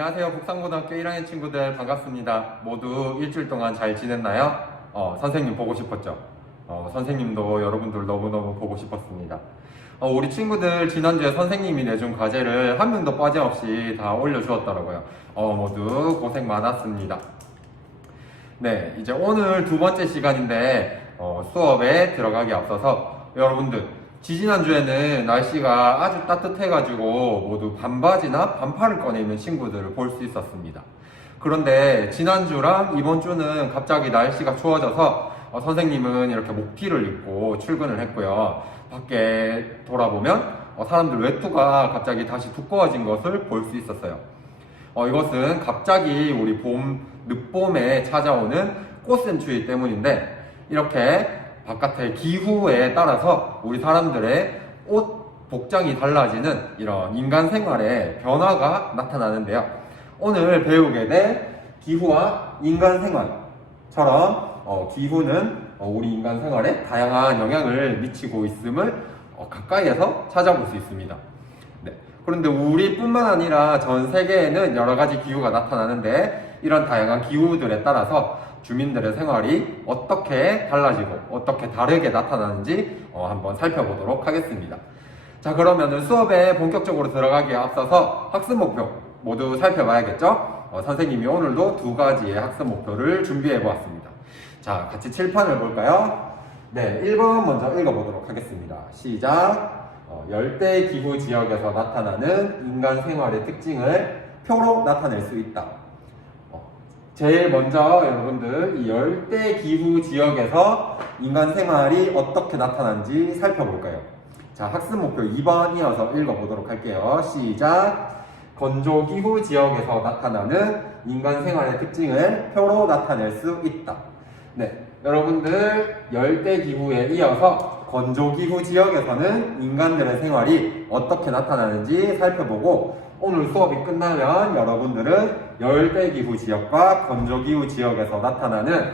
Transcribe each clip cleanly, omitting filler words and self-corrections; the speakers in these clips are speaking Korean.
안녕하세요. 북산고등학교 1학년 친구들 반갑습니다. 모두 일주일 동안 잘 지냈나요? 선생님 보고 싶었죠? 선생님도 여러분들 너무너무 보고 싶었습니다. 우리 친구들 지난주에 선생님이 내준 과제를 한 명도 빠짐없이 다 올려주었더라고요. 모두 고생 많았습니다. 네, 이제 오늘 두 번째 시간인데 수업에 들어가기 앞서서 여러분들 지지난주에는 날씨가 아주 따뜻해가지고 모두 반바지나 반팔을 꺼내 입는 친구들을 볼 수 있었습니다. 그런데 지난주랑 이번 주는 갑자기 날씨가 추워져서 선생님은 이렇게 목티를 입고 출근을 했고요. 밖에 돌아보면 사람들 외투가 갑자기 다시 두꺼워진 것을 볼 수 있었어요. 이것은 갑자기 우리 늦봄에 찾아오는 꽃샘추위 때문인데, 이렇게 바깥의 기후에 따라서 우리 사람들의 옷 복장이 달라지는 이런 인간 생활에 변화가 나타나는데요. 오늘 배우게 될 기후와 인간 생활처럼 기후는 우리 인간 생활에 다양한 영향을 미치고 있음을 가까이에서 찾아볼 수 있습니다. 네. 그런데 우리뿐만 아니라 전 세계에는 여러 가지 기후가 나타나는데, 이런 다양한 기후들에 따라서 주민들의 생활이 어떻게 달라지고 어떻게 다르게 나타나는지 한번 살펴보도록 하겠습니다. 자, 그러면은 수업에 본격적으로 들어가기에 앞서서 학습 목표 모두 살펴봐야겠죠? 선생님이 오늘도 두 가지의 학습 목표를 준비해 보았습니다. 자, 같이 칠판을 볼까요? 네, 1번 먼저 읽어보도록 하겠습니다. 시작! 열대 기후 지역에서 나타나는 인간 생활의 특징을 표로 나타낼 수 있다. 제일 먼저 여러분들 이 열대 기후 지역에서 인간 생활이 어떻게 나타나는지 살펴볼까요? 자, 학습 목표 2번 이어서 읽어보도록 할게요. 시작! 건조 기후 지역에서 나타나는 인간 생활의 특징을 표로 나타낼 수 있다. 네, 여러분들 열대 기후에 이어서 건조 기후 지역에서는 인간들의 생활이 어떻게 나타나는지 살펴보고, 오늘 수업이 끝나면 여러분들은 열대기후 지역과 건조기후 지역에서 나타나는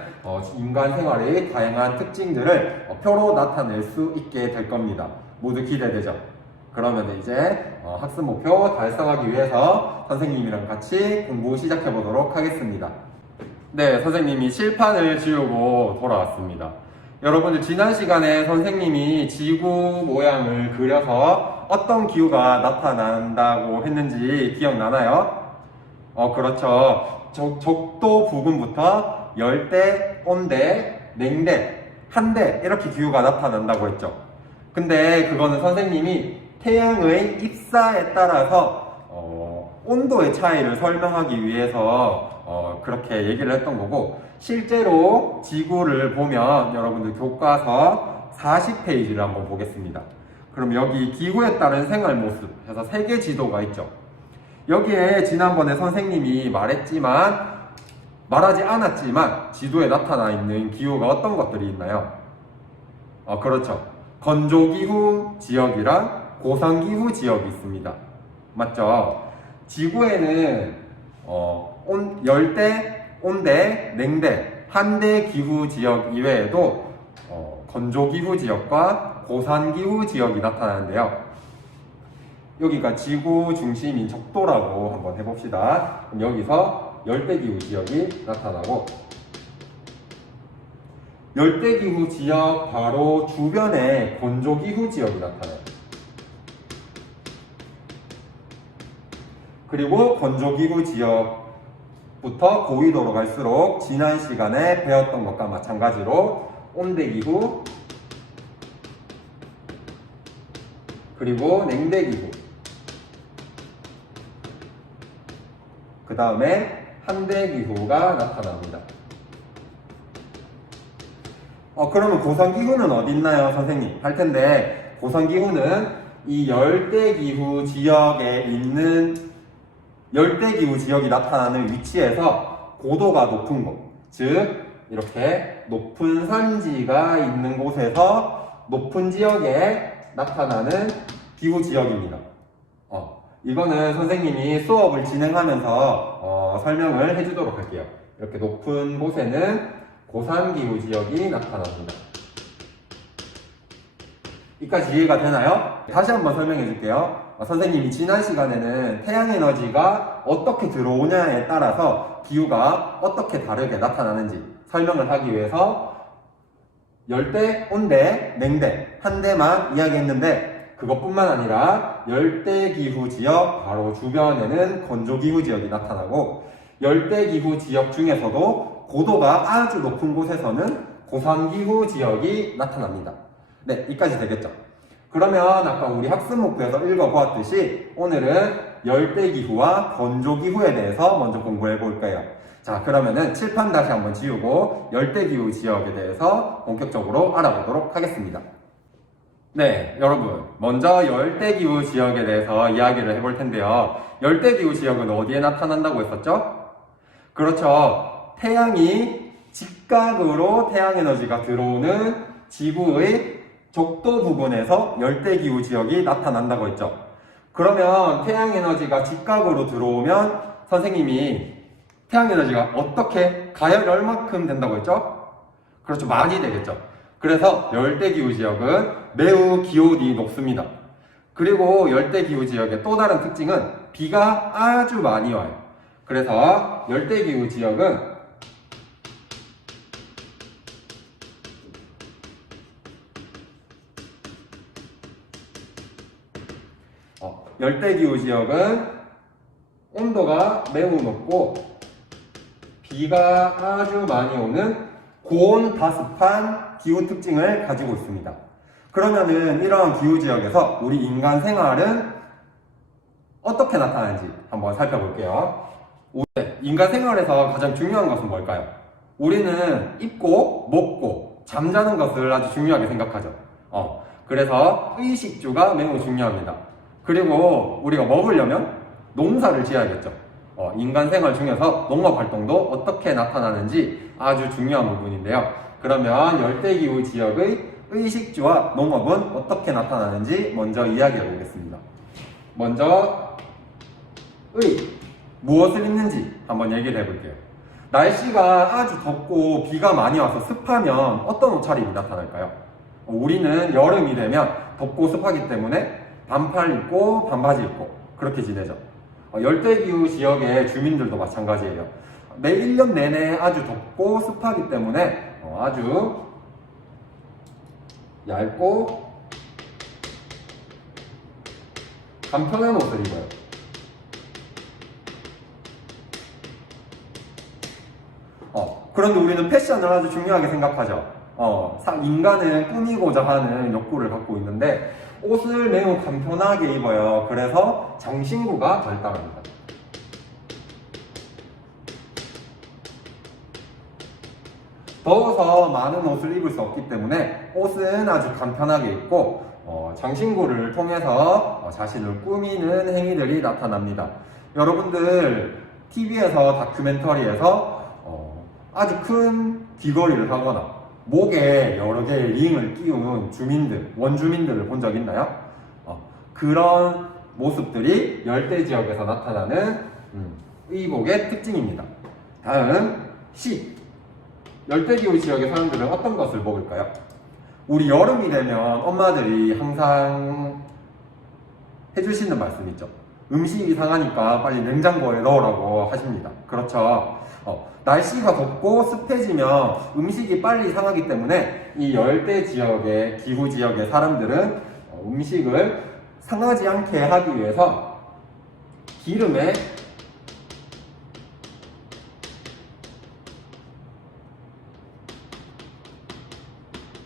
인간 생활의 다양한 특징들을 표로 나타낼 수 있게 될 겁니다. 모두 기대되죠? 그러면 이제 학습 목표 달성하기 위해서 선생님이랑 같이 공부 시작해 보도록 하겠습니다. 네, 선생님이 칠판을 지우고 돌아왔습니다. 여러분들 지난 시간에 선생님이 지구 모양을 그려서 어떤 기후가 나타난다고 했는지 기억나나요? 그렇죠. 적도 부근부터 열대, 온대, 냉대, 한대 이렇게 기후가 나타난다고 했죠. 근데 그거는 선생님이 태양의 입사에 따라서 온도의 차이를 설명하기 위해서 그렇게 얘기를 했던 거고, 실제로 지구를 보면 여러분들 교과서 40페이지를 한번 보겠습니다. 그럼 여기 기후에 따른 생활 모습 해서 세계 지도가 있죠. 여기에 지난번에 선생님이 말하지 않았지만 지도에 나타나 있는 기후가 어떤 것들이 있나요? 그렇죠. 건조기후 지역이랑 고산기후 지역이 있습니다. 맞죠? 지구에는 열대, 온대, 냉대, 한대 기후 지역 이외에도 건조기후 지역과 고산기후 지역이 나타나는데요. 여기가 지구 중심인 적도라고 한번 해봅시다. 그럼 여기서 열대기후 지역이 나타나고, 열대기후 지역 바로 주변에 건조기후 지역이 나타나요. 그리고 건조기후 지역부터 고위도로 갈수록 지난 시간에 배웠던 것과 마찬가지로 온대기후, 그리고 냉대기후, 그 다음에 한대기후가 나타납니다. 그러면 고산기후는 어디 있나요, 선생님? 할 텐데, 고산기후는 이 열대기후 지역에 있는 열대기후 지역이 나타나는 위치에서 고도가 높은 곳, 즉 이렇게 높은 산지가 있는 곳에서 높은 지역에 나타나는 기후 지역입니다. 이거는 선생님이 수업을 진행하면서 설명을 해주도록 할게요. 이렇게 높은 곳에는 고산기후 지역이 나타납니다. 이까지 이해가 되나요? 다시 한번 설명해 줄게요. 선생님이 지난 시간에는 태양 에너지가 어떻게 들어오냐에 따라서 기후가 어떻게 다르게 나타나는지 설명을 하기 위해서 열대, 온대, 냉대 한 대만 이야기했는데 그것뿐만 아니라 열대기후 지역 바로 주변에는 건조기후 지역이 나타나고 열대기후 지역 중에서도 고도가 아주 높은 곳에서는 고산기후 지역이 나타납니다. 네, 여기까지 되겠죠? 그러면 아까 우리 학습목표에서 읽어보았듯이 오늘은 열대기후와 건조기후에 대해서 먼저 공부해 볼게요. 자, 그러면은 칠판 다시 한번 지우고 열대기후 지역에 대해서 본격적으로 알아보도록 하겠습니다. 네, 여러분 먼저 열대기후 지역에 대해서 이야기를 해볼 텐데요. 열대기후 지역은 어디에 나타난다고 했었죠? 그렇죠. 태양이 직각으로 태양에너지가 들어오는 지구의 적도 부분에서 열대기후 지역이 나타난다고 했죠. 그러면 태양에너지가 직각으로 들어오면 선생님이 태양에너지가 어떻게 가열 얼마큼 된다고 했죠? 그렇죠. 많이 되겠죠. 그래서 열대기후 지역은 매우 기온이 높습니다. 그리고 열대기후 지역의 또 다른 특징은 비가 아주 많이 와요. 그래서 열대기후 지역은 열대기후 지역은 온도가 매우 높고 비가 아주 많이 오는 고온다습한 기후 특징을 가지고 있습니다. 그러면은 이러한 기후 지역에서 우리 인간 생활은 어떻게 나타나는지 한번 살펴볼게요. 인간 생활에서 가장 중요한 것은 뭘까요? 우리는 입고, 먹고, 잠자는 것을 아주 중요하게 생각하죠. 그래서 의식주가 매우 중요합니다. 그리고 우리가 먹으려면 농사를 지어야겠죠. 인간 생활 중에서 농업 활동도 어떻게 나타나는지 아주 중요한 부분인데요. 그러면 열대기후 지역의 의식주와 농업은 어떻게 나타나는지 먼저 이야기해 보겠습니다. 먼저 무엇을 입는지 한번 얘기를 해볼게요. 날씨가 아주 덥고 비가 많이 와서 습하면 어떤 옷차림이 나타날까요? 우리는 여름이 되면 덥고 습하기 때문에 반팔 입고 반바지 입고 그렇게 지내죠. 열대기후 지역의 주민들도 마찬가지예요. 매 1년 내내 아주 덥고 습하기 때문에 아주 얇고 간편한 옷을 입어요. 그런데 우리는 패션을 아주 중요하게 생각하죠. 인간은 꾸미고자 하는 욕구를 갖고 있는데 옷을 매우 간편하게 입어요. 그래서 장신구가 덜 따릅니다. 더워서 많은 옷을 입을 수 없기 때문에 옷은 아주 간편하게 입고 장신구를 통해서 자신을 꾸미는 행위들이 나타납니다. 여러분들 TV에서 다큐멘터리에서 아주 큰 귀걸이를 하거나 목에 여러 개의 링을 끼운 원주민들을 본 적 있나요? 그런 모습들이 열대 지역에서 나타나는 의복의 특징입니다. 다음 C. 열대기후 지역의 사람들은 어떤 것을 먹을까요? 우리 여름이 되면 엄마들이 항상 해주시는 말씀 있죠. 음식이 상하니까 빨리 냉장고에 넣으라고 하십니다. 그렇죠. 날씨가 덥고 습해지면 음식이 빨리 상하기 때문에 이 열대 지역의 기후 지역의 사람들은 음식을 상하지 않게 하기 위해서 기름에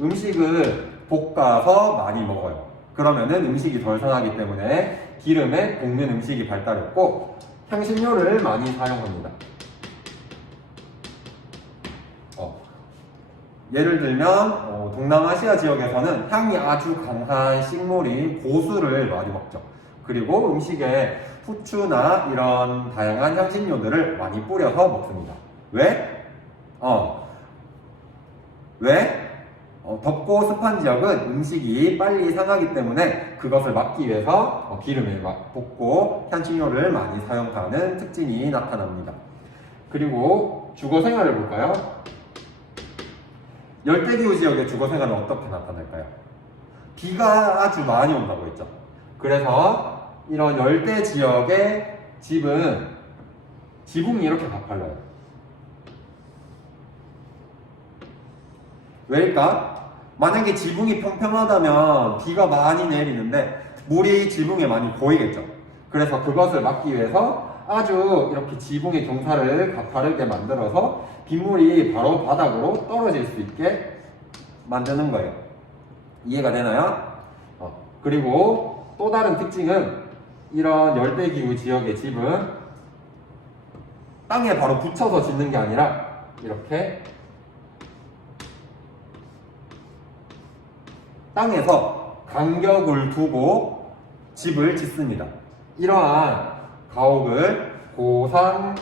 음식을 볶아서 많이 먹어요. 그러면은 음식이 덜 상하기 때문에 기름에 볶는 음식이 발달했고 향신료를 많이 사용합니다. 예를 들면 동남아시아 지역에서는 향이 아주 강한 식물인 고수를 많이 먹죠. 그리고 음식에 후추나 이런 다양한 향신료들을 많이 뿌려서 먹습니다. 왜? 덥고 습한 지역은 음식이 빨리 상하기 때문에 그것을 막기 위해서 기름을 볶고 향신료를 많이 사용하는 특징이 나타납니다. 그리고 주거 생활을 볼까요? 열대기후 지역의 주거 생활은 어떻게 나타날까요? 비가 아주 많이 온다고 했죠. 그래서 이런 열대 지역의 집은 지붕이 이렇게 가팔라요. 왜일까? 만약에 지붕이 평평하다면 비가 많이 내리는데 물이 지붕에 많이 고이겠죠. 그래서 그것을 막기 위해서 아주 이렇게 지붕의 경사를 가파르게 만들어서 빗물이 바로 바닥으로 떨어질 수 있게 만드는 거예요. 이해가 되나요? 그리고 또 다른 특징은 이런 열대기후 지역의 집은 땅에 바로 붙여서 짓는 게 아니라 이렇게 땅에서 간격을 두고 집을 짓습니다. 이러한 가옥을 고상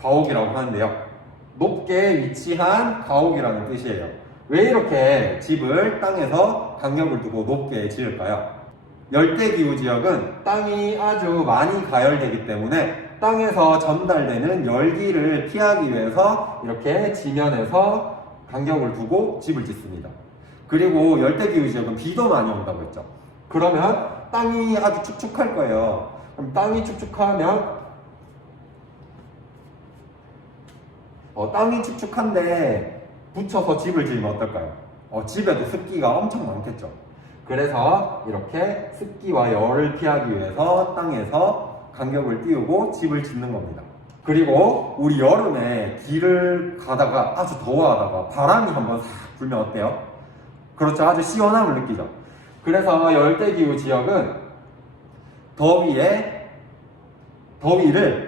가옥이라고 하는데요. 높게 위치한 가옥이라는 뜻이에요. 왜 이렇게 집을 땅에서 간격을 두고 높게 지을까요? 열대기후 지역은 땅이 아주 많이 가열되기 때문에 땅에서 전달되는 열기를 피하기 위해서 이렇게 지면에서 간격을 두고 집을 짓습니다. 그리고 열대기후 지역은 비도 많이 온다고 했죠. 그러면 땅이 아주 축축할 거예요. 그럼 땅이 축축하면 땅이 축축한데 붙여서 집을 지으면 어떨까요? 집에도 습기가 엄청 많겠죠. 그래서 이렇게 습기와 열을 피하기 위해서 땅에서 간격을 띄우고 집을 짓는 겁니다. 그리고 우리 여름에 길을 가다가 아주 더워하다가 바람이 한번 싹 불면 어때요? 그렇죠. 아주 시원함을 느끼죠. 그래서 열대기후 지역은 더위를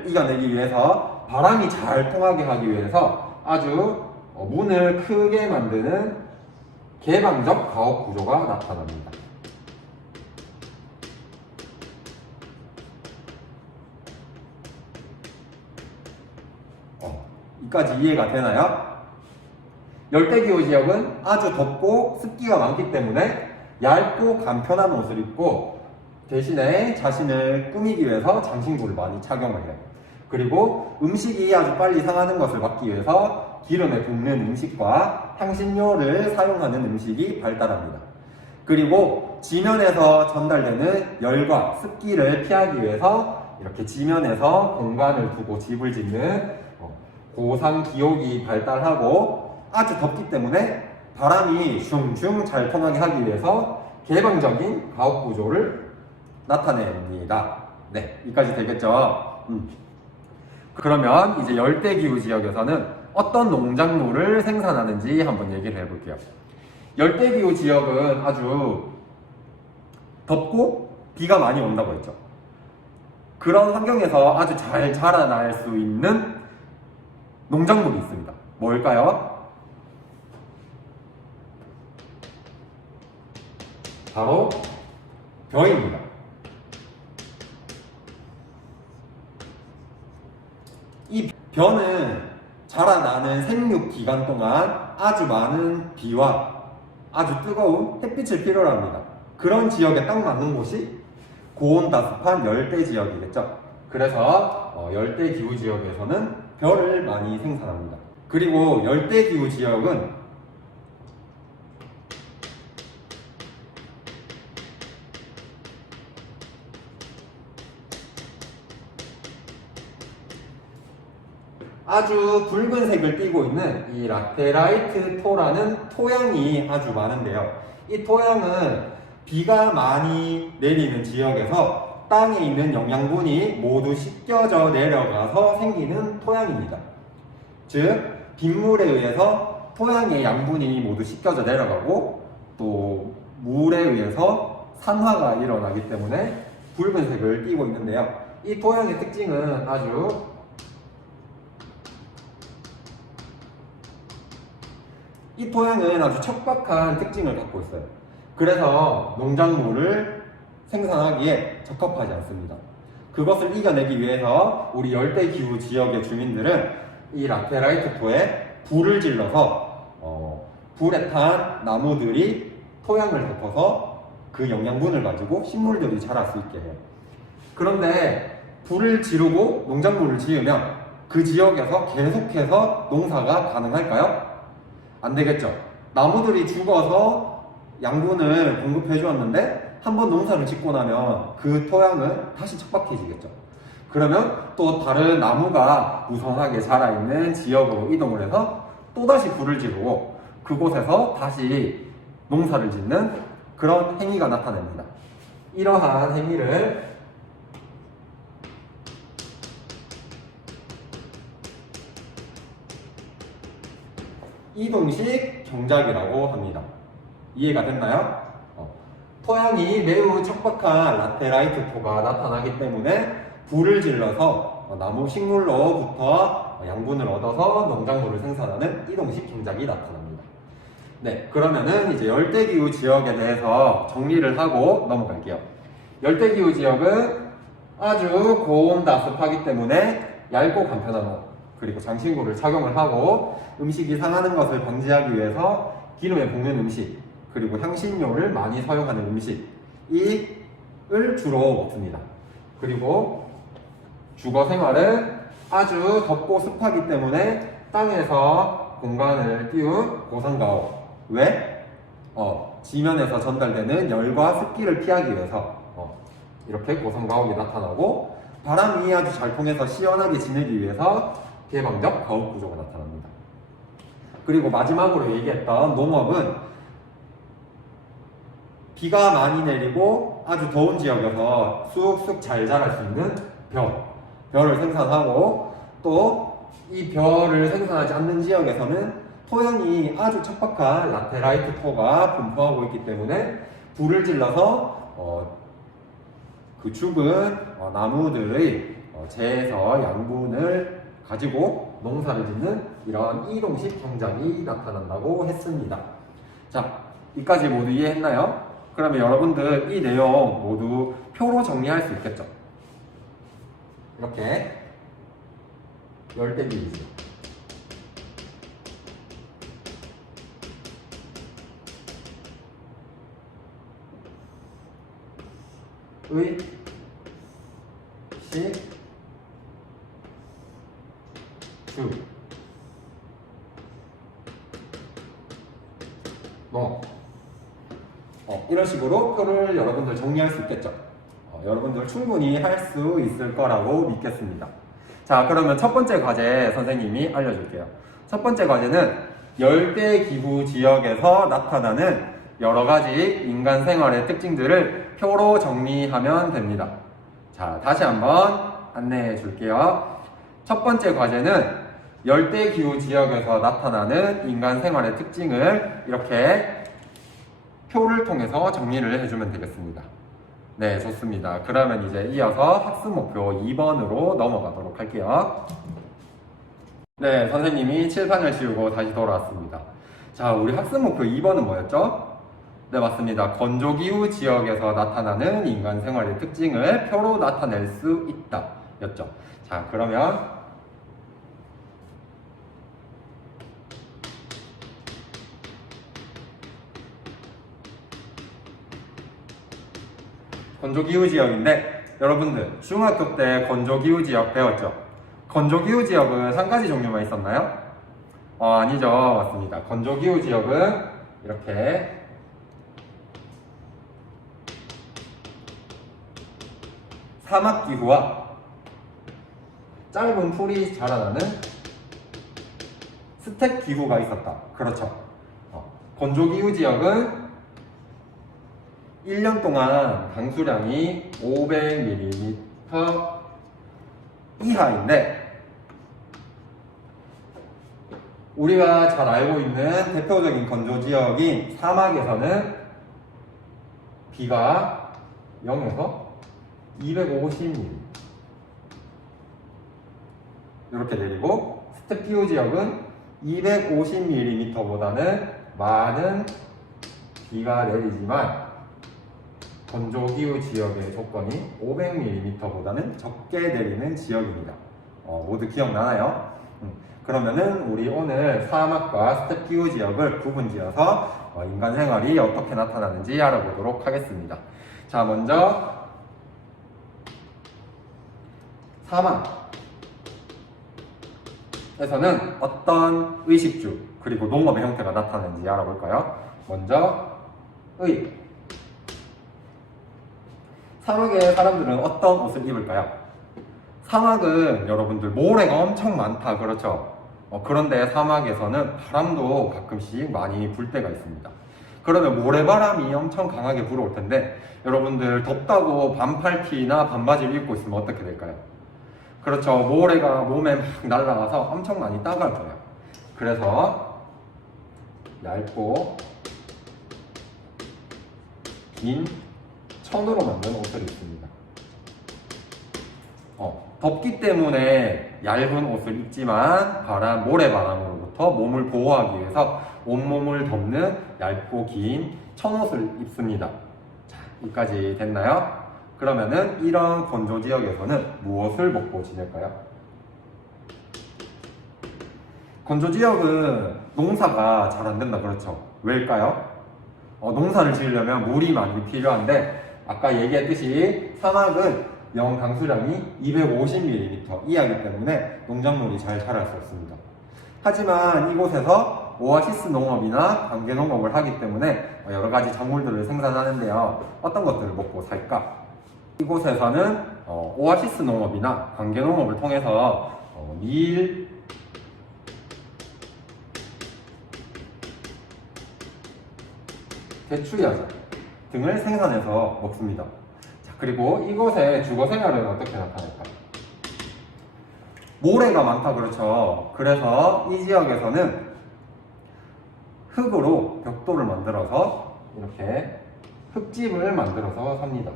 이겨내기 위해서 바람이 잘 통하게 하기 위해서 아주 문을 크게 만드는 개방적 가옥 구조가 나타납니다. 이까지 이해가 되나요? 열대기후 지역은 아주 덥고 습기가 많기 때문에 얇고 간편한 옷을 입고 대신에 자신을 꾸미기 위해서 장신구를 많이 착용을 해요. 그리고 음식이 아주 빨리 상하는 것을 막기 위해서 기름에 볶는 음식과 향신료를 사용하는 음식이 발달합니다. 그리고 지면에서 전달되는 열과 습기를 피하기 위해서 이렇게 지면에서 공간을 두고 집을 짓는 고상 기옥이 발달하고 아주 덥기 때문에 바람이 슝슝 잘 통하게 하기 위해서 개방적인 가옥 구조를 나타냅니다. 네, 여기까지 되겠죠? 그러면 이제 열대기후 지역에서는 어떤 농작물을 생산하는지 한번 얘기를 해볼게요. 열대기후 지역은 아주 덥고 비가 많이 온다고 했죠. 그런 환경에서 아주 잘 자라날 수 있는 농작물이 있습니다. 뭘까요? 바로 벼입니다. 이 벼는 자라나는 생육 기간 동안 아주 많은 비와 아주 뜨거운 햇빛을 필요로 합니다. 그런 지역에 딱 맞는 곳이 고온다습한 열대 지역이겠죠. 그래서 열대기후 지역에서는 벼를 많이 생산합니다. 그리고 열대기후 지역은 아주 붉은색을 띠고 있는 이 라테라이트 토라는 토양이 아주 많은데요. 이 토양은 비가 많이 내리는 지역에서 땅에 있는 영양분이 모두 씻겨져 내려가서 생기는 토양입니다. 즉, 빗물에 의해서 토양의 양분이 모두 씻겨져 내려가고 또 물에 의해서 산화가 일어나기 때문에 붉은색을 띠고 있는데요. 이 토양의 특징은 이 토양은 아주 척박한 특징을 갖고 있어요. 그래서 농작물을 생산하기에 적합하지 않습니다. 그것을 이겨내기 위해서 우리 열대기후 지역의 주민들은 이 라테라이트 토에 불을 질러서 불에 탄 나무들이 토양을 덮어서 그 영양분을 가지고 식물들이 자랄 수 있게 해요. 그런데 불을 지르고 농작물을 지으면 그 지역에서 계속해서 농사가 가능할까요? 안 되겠죠. 나무들이 죽어서 양분을 공급해 주었는데 한번 농사를 짓고 나면 그 토양은 다시 척박해지겠죠. 그러면 또 다른 나무가 무성하게 자라있는 지역으로 이동을 해서 또다시 불을 지르고 그곳에서 다시 농사를 짓는 그런 행위가 나타납니다. 이러한 행위를 이동식 경작이라고 합니다. 이해가 됐나요? 토양이 매우 척박한 라테라이트 토가 나타나기 때문에 불을 질러서 나무 식물로부터 양분을 얻어서 농작물을 생산하는 이동식 경작이 나타납니다. 네, 그러면은 이제 열대기후 지역에 대해서 정리를 하고 넘어갈게요. 열대기후 지역은 아주 고온다습하기 때문에 얇고 간편한 옷, 그리고 장신구를 착용을 하고 음식이 상하는 것을 방지하기 위해서 기름에 볶는 음식, 그리고 향신료를 많이 사용하는 음식을 주로 먹습니다. 그리고 주거 생활은 아주 덥고 습하기 때문에 땅에서 공간을 띄운 고산가옥. 왜? 지면에서 전달되는 열과 습기를 피하기 위해서 이렇게 고산가옥이 나타나고, 바람이 아주 잘 통해서 시원하게 지내기 위해서 개방적 가옥 구조가 나타납니다. 그리고 마지막으로 얘기했던 농업은 비가 많이 내리고 아주 더운 지역에서 쑥쑥 잘 자랄 수 있는 벼를 생산하고, 또 이 벼를 생산하지 않는 지역에서는 토양이 아주 척박한 라테라이트 토가 분포하고 있기 때문에 불을 질러서 그 죽은 나무들의 재에서 양분을 가지고 농사를 짓는 이런 이동식 경작이 나타난다고 했습니다. 자, 이까지 모두 이해했나요? 그러면 여러분들 이 내용 모두 표로 정리할 수 있겠죠? 이렇게 열대기이죠. 의, 시, 주, 농. 이런 식으로 표를 여러분들 정리할 수 있겠죠. 여러분들 충분히 할 수 있을 거라고 믿겠습니다. 자, 그러면 첫 번째 과제 선생님이 알려줄게요. 첫 번째 과제는 열대기후 지역에서 나타나는 여러 가지 인간 생활의 특징들을 표로 정리하면 됩니다. 자, 다시 한번 안내해 줄게요. 첫 번째 과제는 열대기후 지역에서 나타나는 인간 생활의 특징을 이렇게 표를 통해서 정리를 해주면 되겠습니다. 네, 좋습니다. 그러면 이제 이어서 학습 목표 2번으로 넘어가도록 할게요. 네, 선생님이 칠판을 씌우고 다시 돌아왔습니다. 자, 우리 학습 목표 2번은 뭐였죠? 네, 맞습니다. 건조기후 지역에서 나타나는 인간 생활의 특징을 표로 나타낼 수 있다 였죠. 자, 그러면 건조기후 지역인데, 여러분들 중학교 때 건조기후 지역 배웠죠? 건조기후 지역은 한 가지 종류만 있었나요? 아니죠. 맞습니다. 건조기후 지역은 이렇게 사막기후와 짧은 풀이 자라나는 스택기후가 있었다. 그렇죠. 건조기후 지역은 1년 동안 강수량이 500mm 이하인데, 우리가 잘 알고 있는 대표적인 건조지역인 사막에서는 비가 0에서 250mm 이렇게 내리고, 스테피오 지역은 250mm보다는 많은 비가 내리지만 건조기후 지역의 조건이 500mm보다는 적게 내리는 지역입니다. 모두 기억나나요? 그러면은 우리 오늘 사막과 스테피오 지역을 구분지어서 인간 생활이 어떻게 나타나는지 알아보도록 하겠습니다. 자, 먼저 사막에서는 어떤 의식주 그리고 농업의 형태가 나타나는지 알아볼까요? 먼저 사막의 사람들은 어떤 옷을 입을까요? 사막은 여러분들 모래가 엄청 많다, 그렇죠? 그런데 사막에서는 바람도 가끔씩 많이 불 때가 있습니다. 그러면 모래바람이 엄청 강하게 불어올 텐데 여러분들 덥다고 반팔티나 반바지를 입고 있으면 어떻게 될까요? 그렇죠. 모래가 몸에 막 날아가서 엄청 많이 따가울 거예요. 그래서 얇고 긴 천으로 만든 옷을 입습니다. 덥기 때문에 얇은 옷을 입지만 모래바람으로부터 몸을 보호하기 위해서 온몸을 덮는 얇고 긴 천옷을 입습니다. 자, 여기까지 됐나요? 그러면은 이런 건조 지역에서는 무엇을 먹고 지낼까요? 건조 지역은 농사가 잘 안 된다, 그렇죠? 왜일까요? 농사를 지으려면 물이 많이 필요한데 아까 얘기했듯이 사막은 영 강수량이 250ml 이하이기 때문에 농작물이 잘 자랄 수 없습니다. 하지만 이곳에서 오아시스 농업이나 관계 농업을 하기 때문에 여러 가지 작물들을 생산하는데요. 어떤 것들을 먹고 살까? 이곳에서는 오아시스 농업이나 관계 농업을 통해서 밀, 대추야자 등을 생산해서 먹습니다. 자, 그리고 이곳의 주거 생활은 어떻게 나타날까? 모래가 많다, 그렇죠? 그래서 이 지역에서는 흙으로 벽돌을 만들어서 이렇게 흙집을 만들어서 삽니다.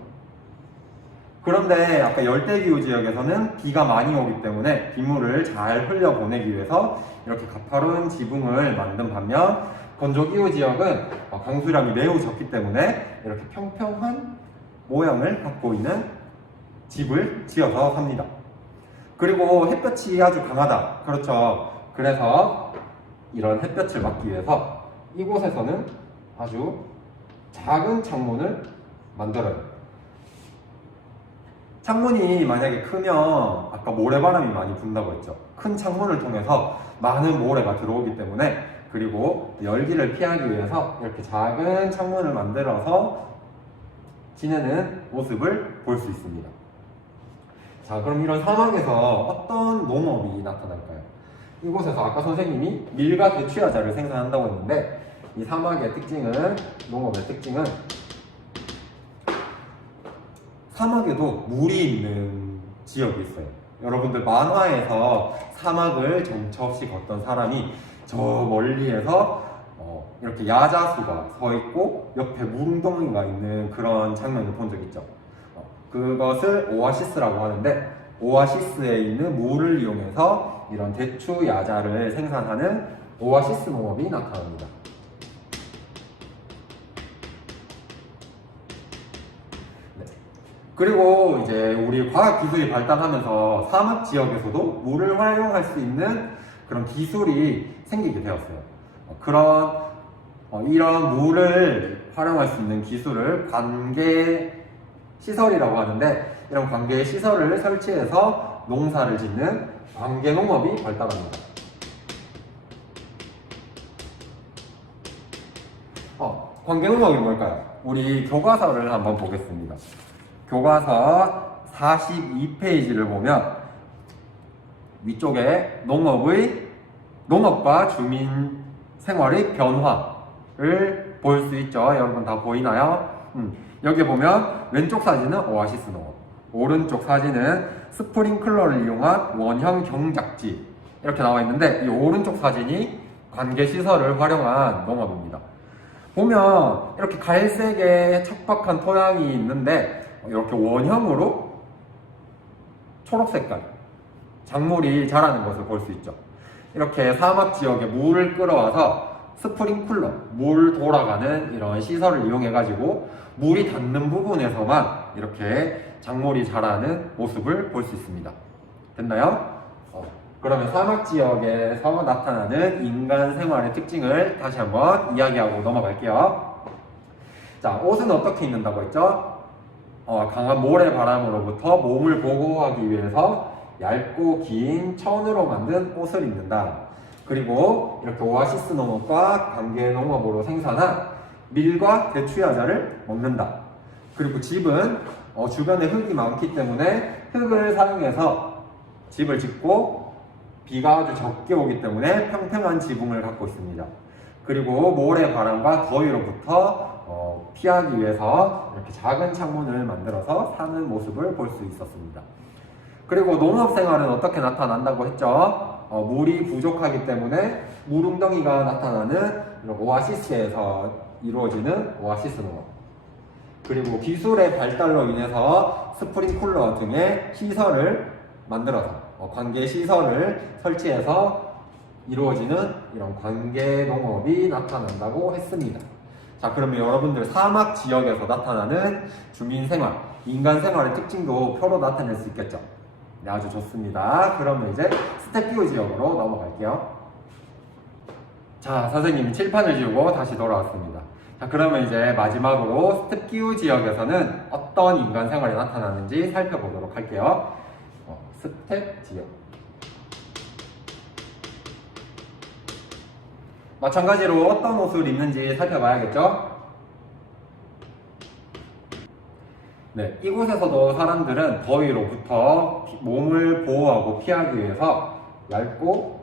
그런데 아까 열대기후 지역에서는 비가 많이 오기 때문에 빗물을 잘 흘려보내기 위해서 이렇게 가파른 지붕을 만든 반면 건조기후 지역은 강수량이 매우 적기 때문에 이렇게 평평한 모양을 갖고 있는 집을 지어서 삽니다. 그리고 햇볕이 아주 강하다, 그렇죠? 그래서 이런 햇볕을 막기 위해서 이곳에서는 아주 작은 창문을 만들어요. 창문이 만약에 크면 아까 모래바람이 많이 분다고 했죠. 큰 창문을 통해서 많은 모래가 들어오기 때문에, 그리고 열기를 피하기 위해서 이렇게 작은 창문을 만들어서 지내는 모습을 볼 수 있습니다. 자, 그럼 이런 사막에서 어떤 농업이 나타날까요? 이곳에서 아까 선생님이 밀과 대추야자를 생산한다고 했는데 이 사막의 특징은, 농업의 특징은 사막에도 물이 있는 지역이 있어요. 여러분들 만화에서 사막을 정처 없이 걷던 사람이 저 멀리에서 이렇게 야자수가 서 있고 옆에 물웅덩이가 있는 그런 장면을 본 적 있죠. 그것을 오아시스라고 하는데, 오아시스에 있는 물을 이용해서 이런 대추 야자를 생산하는 오아시스 농업이 나타납니다. 네. 그리고 이제 우리 과학 기술이 발달하면서 사막 지역에서도 물을 활용할 수 있는 그런 기술이 생기게 되었어요. 이런 물을 활용할 수 있는 기술을 관계 시설이라고 하는데, 이런 관계 시설을 설치해서 농사를 짓는 관계 농업이 발달합니다. 관계 농업이 뭘까요? 우리 교과서를 한번 보겠습니다. 교과서 42페이지를 보면 위쪽에 농업과 주민 생활의 변화를 볼 수 있죠. 여러분 다 보이나요? 여기 보면 왼쪽 사진은 오아시스 농업, 오른쪽 사진은 스프링클러를 이용한 원형 경작지 이렇게 나와 있는데, 이 오른쪽 사진이 관계시설을 활용한 농업입니다. 보면 이렇게 갈색의 척박한 토양이 있는데 이렇게 원형으로 초록 색깔 작물이 자라는 것을 볼 수 있죠. 이렇게 사막 지역에 물을 끌어와서 스프링클러, 물 돌아가는 이런 시설을 이용해 가지고 물이 닿는 부분에서만 이렇게 작물이 자라는 모습을 볼 수 있습니다. 됐나요? 그러면 사막 지역에서 나타나는 인간 생활의 특징을 다시 한번 이야기하고 넘어갈게요. 자, 옷은 어떻게 입는다고 했죠? 강한 모래바람으로부터 몸을 보호하기 위해서 얇고 긴 천으로 만든 옷을 입는다. 그리고 이렇게 오아시스 농업과 관계 농업으로 생산한 밀과 대추야자를 먹는다. 그리고 집은 주변에 흙이 많기 때문에 흙을 사용해서 집을 짓고 비가 아주 적게 오기 때문에 평평한 지붕을 갖고 있습니다. 그리고 모래 바람과 더위로부터 피하기 위해서 이렇게 작은 창문을 만들어서 사는 모습을 볼 수 있었습니다. 그리고 농업 생활은 어떻게 나타난다고 했죠? 물이 부족하기 때문에 물웅덩이가 나타나는 이런 오아시스에서 이루어지는 오아시스 농업. 그리고 기술의 발달로 인해서 스프링쿨러 등의 시설을 만들어서 관계 시설을 설치해서 이루어지는 이런 관계 농업이 나타난다고 했습니다. 자, 그러면 여러분들 사막 지역에서 나타나는 주민 생활, 인간 생활의 특징도 표로 나타낼 수 있겠죠? 네, 아주 좋습니다. 그러면 이제 스테피오 지역으로 넘어갈게요. 자, 선생님이 칠판을 지우고 다시 돌아왔습니다. 자, 그러면 이제 마지막으로 스테피오 지역에서는 어떤 인간 생활이 나타나는지 살펴보도록 할게요. 스텝 지역. 마찬가지로 어떤 옷을 입는지 살펴봐야겠죠? 네, 이곳에서도 사람들은 더위로부터 몸을 보호하고 피하기 위해서 얇고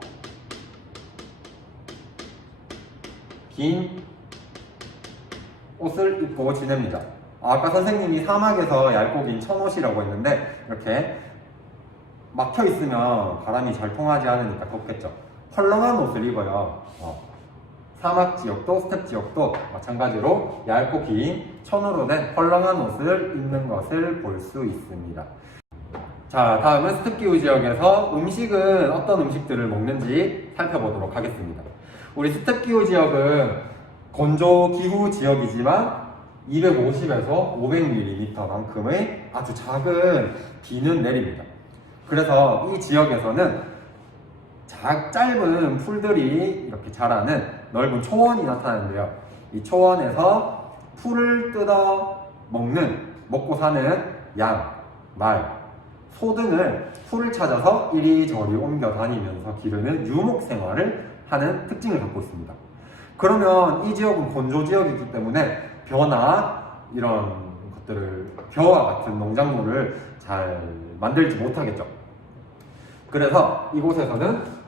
긴 옷을 입고 지냅니다. 아까 선생님이 사막에서 얇고 긴 천옷이라고 했는데 이렇게 막혀 있으면 바람이 잘 통하지 않으니까 덥겠죠. 헐렁한 옷을 입어요. 사막 지역도 스텝 지역도 마찬가지로 얇고 긴 천으로 된 헐렁한 옷을 입는 것을 볼 수 있습니다. 자, 다음은 스텝 기후 지역에서 음식은 어떤 음식들을 먹는지 살펴보도록 하겠습니다. 우리 스텝 기후 지역은 건조 기후 지역이지만 250에서 500mm만큼의 아주 작은 비는 내립니다. 그래서 이 지역에서는 짧은 풀들이 이렇게 자라는 넓은 초원이 나타나는데요. 이 초원에서 풀을 뜯어 먹고 사는 양, 말, 소 등을 풀을 찾아서 이리저리 옮겨 다니면서 기르는 유목 생활을 하는 특징을 갖고 있습니다. 그러면 이 지역은 건조 지역이기 때문에 벼나 이런 것들을, 벼와 같은 농작물을 잘 만들지 못하겠죠. 그래서 이곳에서는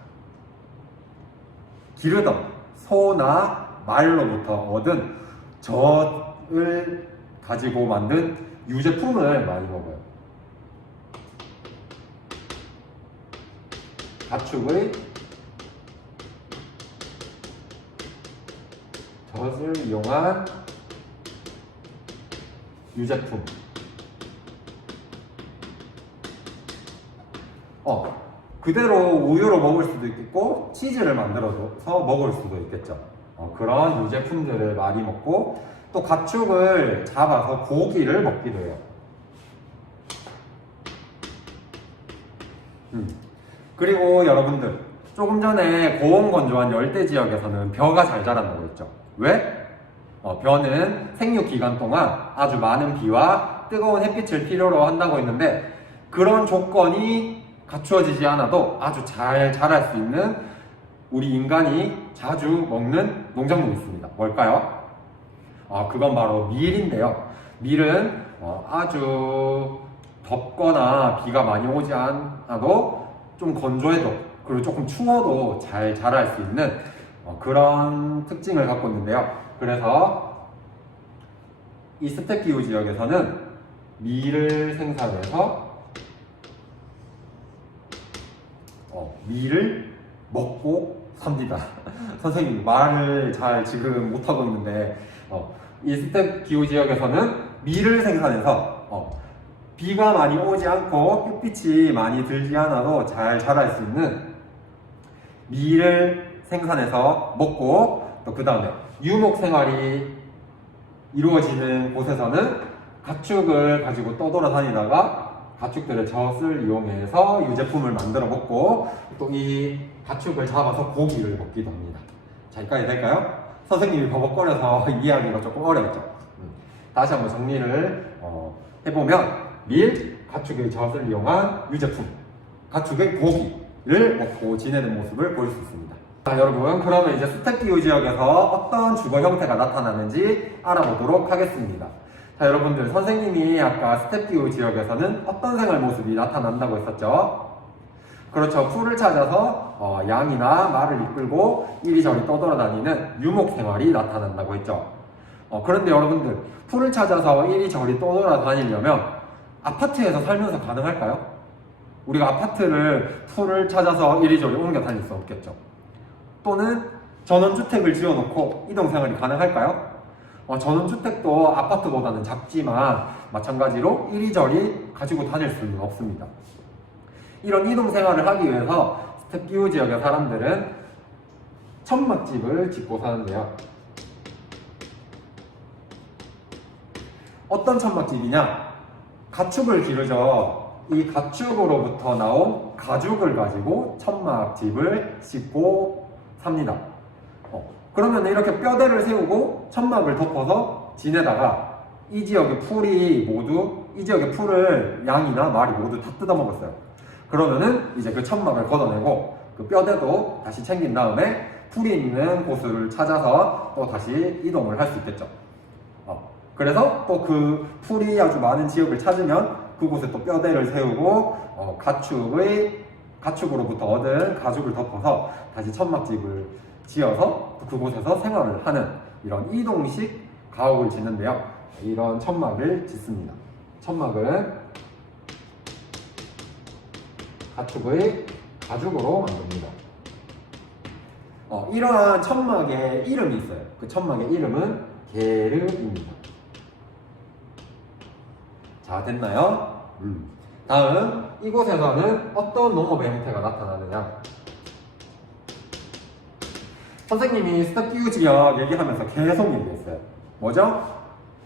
기르던 소나 말로부터 얻은 젖을 가지고 만든 유제품을 많이 먹어요. 가축의 젖을 이용한 유제품. 그대로 우유로 먹을 수도 있겠고 치즈를 만들어서 먹을 수도 있겠죠. 그런 유제품들을 많이 먹고 또 가축을 잡아서 고기를 먹기도 해요. 그리고 여러분들 조금 전에 고온건조한 열대 지역에서는 벼가 잘 자란다고 했죠. 왜? 벼는 생육 기간 동안 아주 많은 비와 뜨거운 햇빛을 필요로 한다고 했는데 그런 조건이 갖추어지지 않아도 아주 잘 자랄 수 있는 우리 인간이 자주 먹는 농작물이 있습니다. 뭘까요? 그건 바로 밀인데요. 밀은 아주 덥거나 비가 많이 오지 않아도 좀 건조해도 그리고 조금 추워도 잘 자랄 수 있는 그런 특징을 갖고 있는데요. 그래서 이 스텝 기후 지역에서는 밀을 생산해서 밀을 먹고 삽니다. 선생님 말을 잘 지금 못하고 있는데 이 스텝 기후 지역에서는 밀을 생산해서 비가 많이 오지 않고 햇빛이 많이 들지 않아도 잘 자랄 수 있는 밀을 생산해서 먹고 또 그 다음에 유목 생활이 이루어지는 곳에서는 가축을 가지고 떠돌아다니다가 가축들의 젖을 이용해서 유제품을 만들어 먹고 또 이 가축을 잡아서 고기를 먹기도 합니다. 자, 여기까지 될까요? 선생님이 버벅거려서 이해하기가 조금 어렵죠. 다시 한번 정리를 해보면 밀, 가축의 젖을 이용한 유제품, 가축의 고기를 먹고 지내는 모습을 볼 수 있습니다. 자, 여러분, 그러면 이제 스텝기후 지역에서 어떤 주거 형태가 나타나는지 알아보도록 하겠습니다. 자, 여러분들, 선생님이 아까 스텝기후 지역에서는 어떤 생활 모습이 나타난다고 했었죠? 그렇죠. 풀을 찾아서 양이나 말을 이끌고 이리저리 떠돌아다니는 유목 생활이 나타난다고 했죠. 그런데 여러분들, 풀을 찾아서 이리저리 떠돌아다니려면 아파트에서 살면서 가능할까요? 우리가 아파트를 풀을 찾아서 이리저리 옮겨 다닐 수 없겠죠. 또는 전원주택을 지어놓고 이동생활이 가능할까요? 전원주택도 아파트보다는 작지만 마찬가지로 이리저리 가지고 다닐 수는 없습니다. 이런 이동생활을 하기 위해서 스텝기후 지역의 사람들은 천막집을 짓고 사는데요. 어떤 천막집이냐? 가축을 기르죠. 이 가축으로부터 나온 가죽을 가지고 천막집을 짓고 삽니다. 그러면 이렇게 뼈대를 세우고 천막을 덮어서 지내다가 이 지역의 풀을 양이나 말이 모두 다 뜯어먹었어요. 그러면은 이제 그 천막을 걷어내고 그 뼈대도 다시 챙긴 다음에 풀이 있는 곳을 찾아서 또 다시 이동을 할 수 있겠죠. 그래서 또 그 풀이 아주 많은 지역을 찾으면 그곳에 또 뼈대를 세우고 가축으로부터 얻은 가죽을 덮어서 다시 천막집을 지어서 그곳에서 생활을 하는 이런 이동식 가옥을 짓는데요. 이런 천막을 짓습니다. 천막은 가축의 가죽으로 만듭니다. 이러한 천막의 이름이 있어요. 그 천막의 이름은 게르입니다. 자, 됐나요? 다음, 이곳에서는 어떤 농업의 형태가 나타나느냐? 선생님이 스텝기후 지역 얘기하면서 계속 얘기했어요. 뭐죠?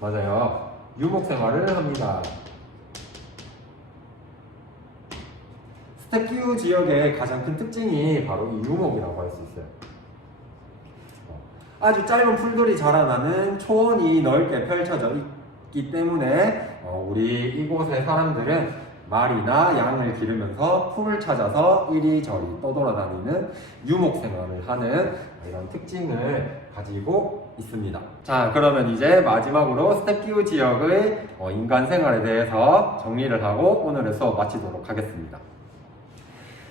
맞아요. 유목생활을 합니다. 스텝기후 지역의 가장 큰 특징이 바로 이 유목이라고 할 수 있어요. 아주 짧은 풀들이 자라나는 초원이 넓게 펼쳐져 있기 때문에 우리 이곳의 사람들은 말이나 양을 기르면서 풀을 찾아서 이리저리 떠돌아다니는 유목 생활을 하는 이런 특징을 가지고 있습니다. 자, 그러면 이제 마지막으로 스텝기후 지역의 인간 생활에 대해서 정리를 하고 오늘의 수업 마치도록 하겠습니다.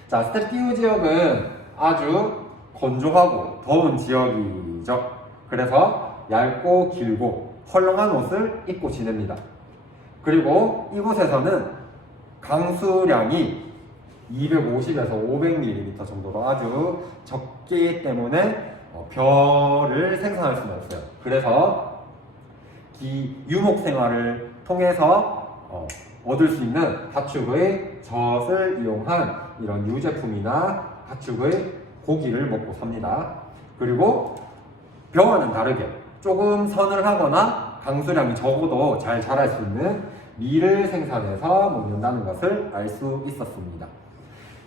자, 스텝기후 지역은 아주 건조하고 더운 지역이죠. 그래서 얇고 길고 헐렁한 옷을 입고 지냅니다. 그리고 이곳에서는 강수량이 250에서 500mm 정도로 아주 적기 때문에 벼를 생산할 수는 없어요. 그래서 유목 생활을 통해서 얻을 수 있는 가축의 젖을 이용한 이런 유제품이나 가축의 고기를 먹고 삽니다. 그리고 벼와는 다르게 조금 서늘하거나 강수량이 적어도 잘 자랄 수 있는 밀을 생산해서 먹는다는 것을 알 수 있었습니다.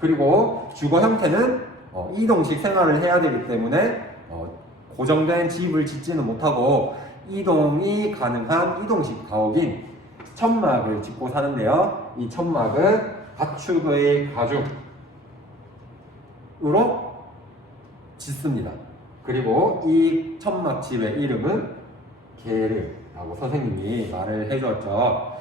그리고 주거 형태는 이동식 생활을 해야 되기 때문에 고정된 집을 짓지는 못하고 이동이 가능한 이동식 가옥인 천막을 짓고 사는데요. 이 천막은 가축의 가죽으로 짓습니다. 그리고 이 천막집의 이름은 게르라고 선생님이 말을 해주었죠.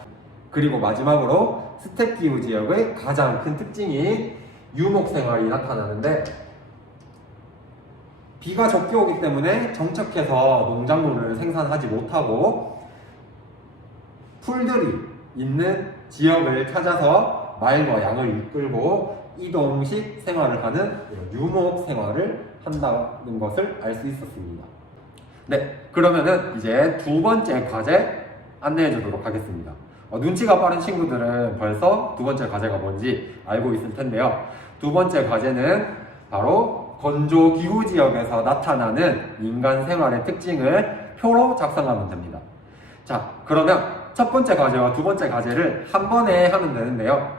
그리고 마지막으로 스텝기후 지역의 가장 큰 특징이 유목생활이 나타나는데, 비가 적게 오기 때문에 정착해서 농작물을 생산하지 못하고 풀들이 있는 지역을 찾아서 말과 양을 이끌고 이동식 생활을 하는 유목 생활을 한다는 것을 알 수 있었습니다. 네, 그러면은 이제 두 번째 과제 안내해 주도록 하겠습니다. 눈치가 빠른 친구들은 벌써 두 번째 과제가 뭔지 알고 있을 텐데요. 두 번째 과제는 바로 건조 기후 지역에서 나타나는 인간 생활의 특징을 표로 작성하면 됩니다. 자, 그러면 첫 번째 과제와 두 번째 과제를 한 번에 하면 되는데요.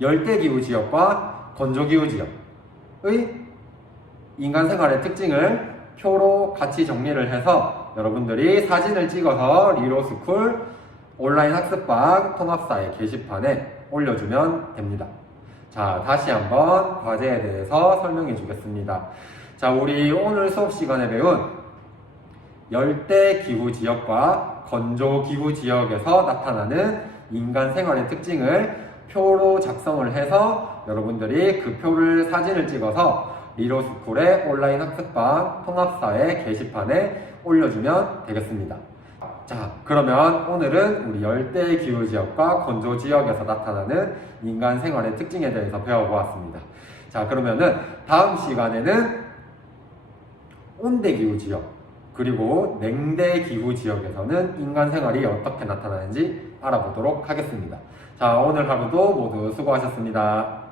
열대기후 지역과 건조기후 지역의 인간 생활의 특징을 표로 같이 정리를 해서 여러분들이 사진을 찍어서 리로스쿨 온라인 학습방 통합사의 게시판에 올려주면 됩니다. 자, 다시 한번 과제에 대해서 설명해 주겠습니다. 자, 우리 오늘 수업 시간에 배운 열대 기후 지역과 건조 기후 지역에서 나타나는 인간 생활의 특징을 표로 작성을 해서 여러분들이 그 표를 사진을 찍어서 리로스쿨의 온라인 학습방 통합사의 게시판에 올려주면 되겠습니다. 자, 그러면 오늘은 우리 열대 기후 지역과 건조 지역에서 나타나는 인간 생활의 특징에 대해서 배워보았습니다. 자, 그러면은 다음 시간에는 온대 기후 지역 그리고 냉대 기후 지역에서는 인간 생활이 어떻게 나타나는지 알아보도록 하겠습니다. 자, 오늘 하루도 모두 수고하셨습니다.